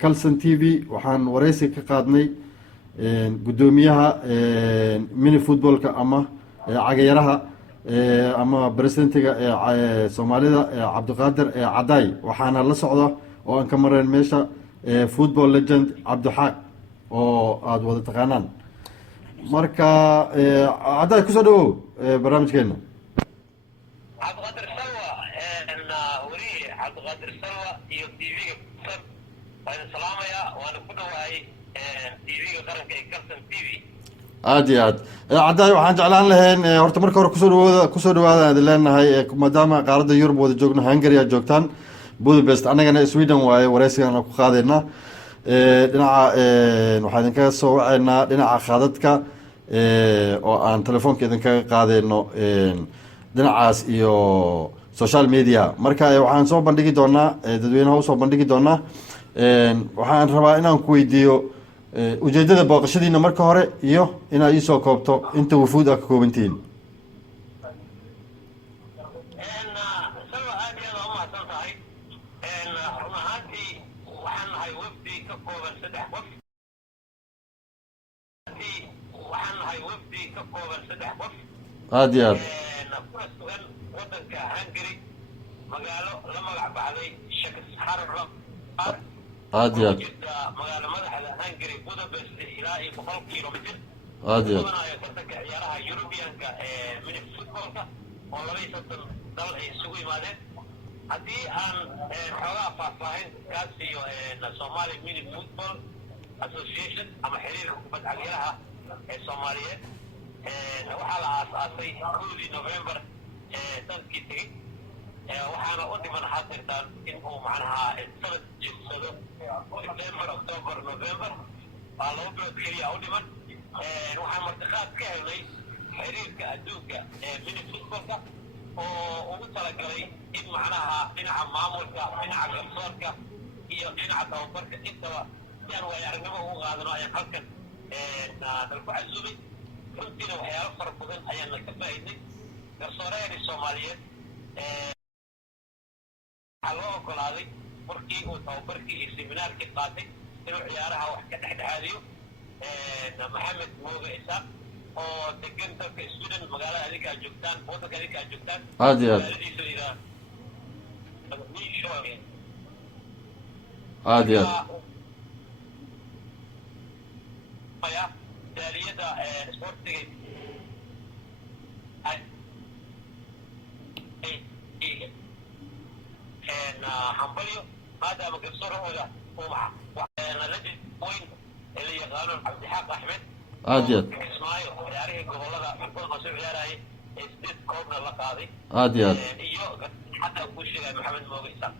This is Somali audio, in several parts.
calson t v waxaan wareysi ka qaadnay gudoomiyaha mini footballka ama cagayaraha ama presidentiga soomaalida cabdiqaadir caday waxaana la socda oo aan ka mareen meesha football legend cabdixaaq oo aada wada taqaanaan. marka caday kusoo dhawow barnaamijkeena. cabdiqaadir salwa weriye cabdiqaadir salwa iyo tv-ga waan salaamayaa waana ku dhawahay tv-ga qaranka ee calson t v. aada iyo aad caday waxaan jeclaan lahayn horta marka hore kusoo dhawaada aan leenahay maadaama qaaradda yurub wada joogno hungary aad joogtaan budapest annagana sweden waaye wareysigan ku qaadayna dhinaca waxaan idinkaga soo waceynaa dhinaca khadadka oo aan telefoonka idinkaga qaadayno dhinacaas iyo social media. marka waxaan soo bandhigi doonaa dadweynaha usoo bandhigi doonaa. waxaan rabaa inaan ku weydiiyo ujeedada booqashadiina marka hore iyo inaad iisoo koobto inta wufuud a ka koobantihiin. salwa aad iyo aad umahadsan tahay. run ahaantii waxaan nahay wafdi ka kooban 3 qof. waxaan nahay wafdi ka kooban 3 qof. aada iyo aad kuna sugan wadanka hungary magaalo la magac baxday shakisharro aada iyo aad jirta magaalo madaxda hungary budapest ilaa iyo 100 kilomitr aada iyo aad badanaya tartanka ciyaaraha Europeanka mini footballka oo 22 dal ay isugu yimaadeen. haddii aan xoogaa faahfaahin kaas iyo Somali Mini Football Association ama xiriirka kubadda cagta ee Soomaaliyeed waxaa la aasaasay 2 November sanadkii tegey. waxaana u dhiman xadirtaan in uu macnaha sanad jirsado September, October, November waa 2 bilood keliya u dhiman. waxaan martiqaad ka helnay xiriirka adduunka ee mini footballka oo ugu talagalay in macnaha dhinaca maamulka, dhinaca garsoorka iyo dhinaca tababarka intaba si aan waayo aragnimo ugu qaadano ayaan halkan dalku casuumay. runtiina waxyaalo fara badan ayaana ka faa'iidnay. garsooreyaani Soomaaliyeed waxaa loo ogolaaday markii uu tababarkii iyo seminaarkii qaatay inuu ciyaaraha wax ka dhexdhexaadiyo. maxamed mooga isaaq oo degan dalka Sweden magaalada adinka aad joogtaan wadanka adinka aad joogtaan aada iyo aad magaaladiisa yidhaah aada iyo aad daaliyada sportiga hambalyo maadaama garsoorahooda lajid weyn ee la yaqaano cabdixaaq axmed aada iyo aad kismaayo ciyaarihii gobolada xulkoodka soo ciyaarayay ee state koobna la qaaday aada iyo aad iyo xataa kuu sheegay maxamed mooga isaaq.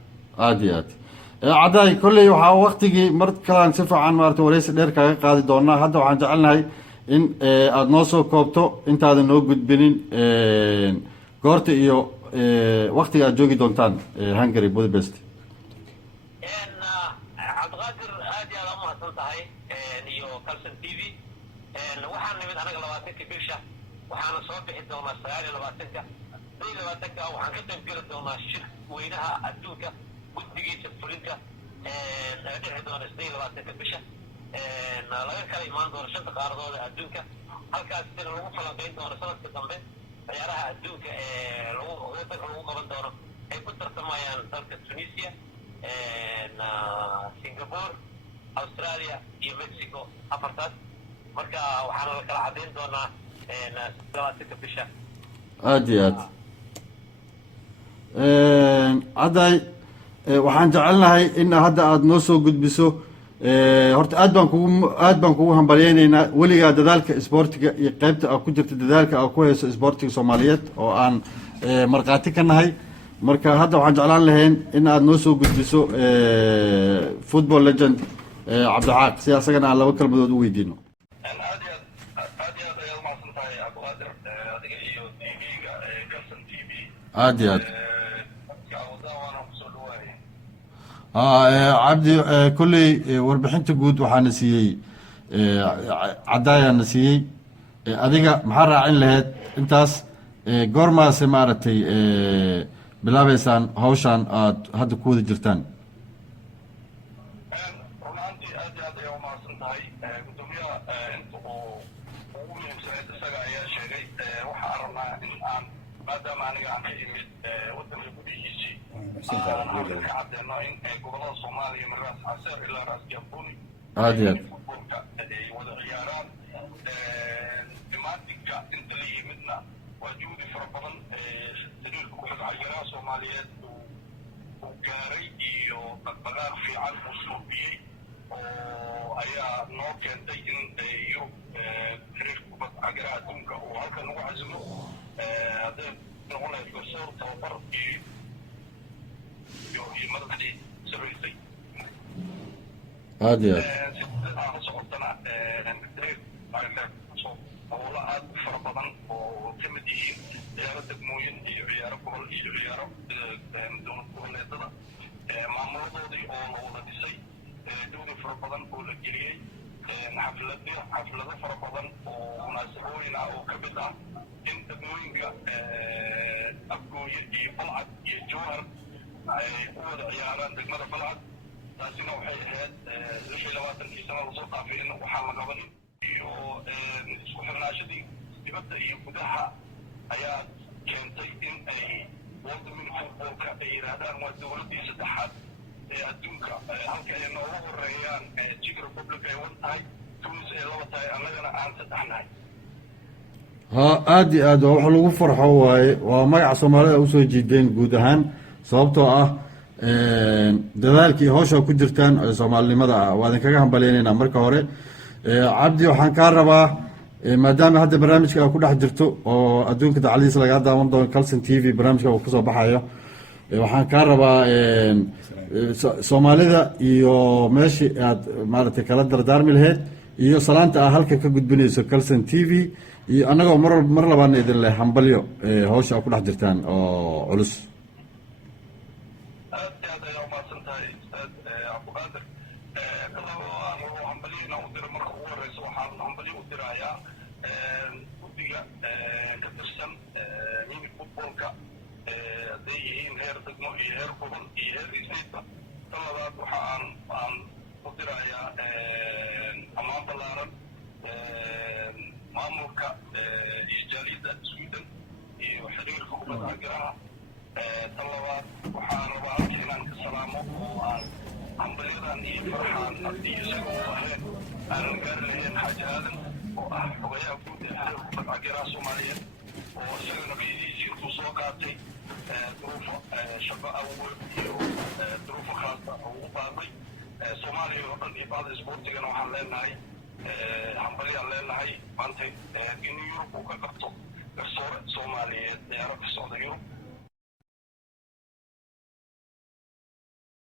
aada iyo aad caday kolley waxaa waktigii mar kalaan si fiican maarata wareysi dheer kaaga qaadi doonaa. hadda waxaan jecelnahay in aada noo soo koobto intaadan noo gudbinin goorta iyo waktiga aad joogi doontaan hungary budapest. cabdiqaadir aad iyo aad umahadsan tahay iyo calson t v. waxaan nimid anaga 20 bisha waxaana soo bixi doonaa 29 waxaan ka qaybgeli doonaa shir weynaha adduunka guddigiisa fulinta dhici doona 29 bisha laga kala imaan doono 5 qaaradooda adduunka. halkaas sina lagu falanqeyn doono sanadka dambe ciyaaraha adduunka wadanka lagu qaban doono ay ku tartamayaan dalka Tunisia, Singapore, Australia iyo Mexico afartaas. marka waxaana la kala cadeyn doonaa 29 bisha. aada iyo aad caday waxaan jecelnahay in hadda aada noo soo gudbiso horta aad baan kugu hambalyeyneynaa weligaa dadaalka isboortiga iyo qeybta a ku jirta dadaalka a ku hayso isboortiga soomaaliyeed oo aan markhaati ka nahay. marka hadda waxaan jeclaan lahayn in aada noo soo gudbiso football legend cabdixaaq si asagana aan 2 kalmadood u weydiino. aad iyo aad ayaad umahadsan tahay cabdiqaadir adiga iyo tv-ga calson t v. aada iyo aad waana kusoo dhawaaya. cabdi kolley warbixinta guud waxaana siiyey cadaayaana siiyey. adiga maxaa raacin lahayd intaas goormaase maaragtay bilaabeysaan hawshaan aada hadda ku wada jirtaan. aad ayaa umahadsan tahay gudoomiyaha inta uu ugu muhiimsaneyd isaga ayaa sheegay waxaan rabnaa in aan maadaama aniga aan ka imid wadanka gudihiisii caddeeno in gobolada soomaaliya min raas caseer ilaa raas jambuni aad iyo aad futbolka ay wada ciyaaraan dhimaatinka inta la yimidna waa juhdi fara badan daliilka ku-xigxayaraha soomaaliyeed uu gaaray iyo dhaqdhaqaaq fiican uu suubiyey oo ayaa noo keentay in yurub xiriirka kubadda cagaraha adduunka uu halkan ugu casilo hadday noqon lahayd garsoor tababar iyo madaxdii samaysay aad iyo aad aan la socotana howlo aad u fara badan oo ka mid yihiin ciyaaro degmooyin iyo ciyaaro gobol iyo ciyaaro dowlad goboleedada maamuladoodii oo la wada dhisay dowlad fara badan oo la geliyey xaflado fara badan oo munaasabooyin ah oo ka mid ah in degmooyinka afgooye iyo balcad iyo jowhar ay u wada ciyaaraan degmada balcad taasina waxay ahayd 26 sano lasoo dhaafay in waxaan la qabanin iyo isku xirnaashadii dibadda iyo gudaha ayaa keentay in ay world women footballka ay yidhaahdaan waa dowladdii saddexaad ee adduunka halka ay nooga horeeyaan Czech Republic ay wan tahay Tunis ay laba tahay annagana aan saddex nahay ha aad iyo aad waa wax lagu farxo waaye waa magaca soomaalida usoo jiideen guud ahaan sababtoo ah dadaalkii hawsha ku jirtaan ee soomaalinimada ah waa idinkaga hambaleynaynaa marka hore cabdi waxaan kaa rabaa maadaama hadda barnaamijka ku dhex jirto oo adduunka dacaladiisa lagaa daawan doono calson t v barnaamijka uu kasoo baxayo waxaan kaa rabaa soomaalida iyo meeshii aad maaragtay kala dardaarmi lahayd iyo salaanta ah halka ka gudbinayso calson t v iyo annagoo mar labaana idin leh hambalyo hawsha aad ku dhex jirtaan oo culus aad ayaa umahadsan tahay ustaad cabdiqaadir kalaba aan hambalyana u diro marka ugu horeysa waxaan hambalyo u dirayaa guddiga ka tirsan mini footballka hadday yihiin heer degmo iyo heer gobol iyo heer isniidba tan labaad waxa aan u dirayaa ammaan ballaaran maamulka iyo jaaliyadda sweden iyo xiriirka kubadda cagaraha tan labaad waxaan rabaa halka inaan ka salaamo oo aan hambalyadan iyo farxaan haddii isaga u ahayn aanan gaari lahayn xaaji aadan oo ah xogayaha guud ee xiriirka kubadda cagaraha soomaaliyeed oo isagana fiidihiisii intuu soo qaatay duruufo shaqo awood iyo duruufo khaasa ugu baaqay soomaaliya oo dhan iyo bacda isboortigana waxaan leenahay hambalyaan leenahay maanta in yurub uu ka qabto garsoore soomaaliyeed ciyaaro ka socda yurub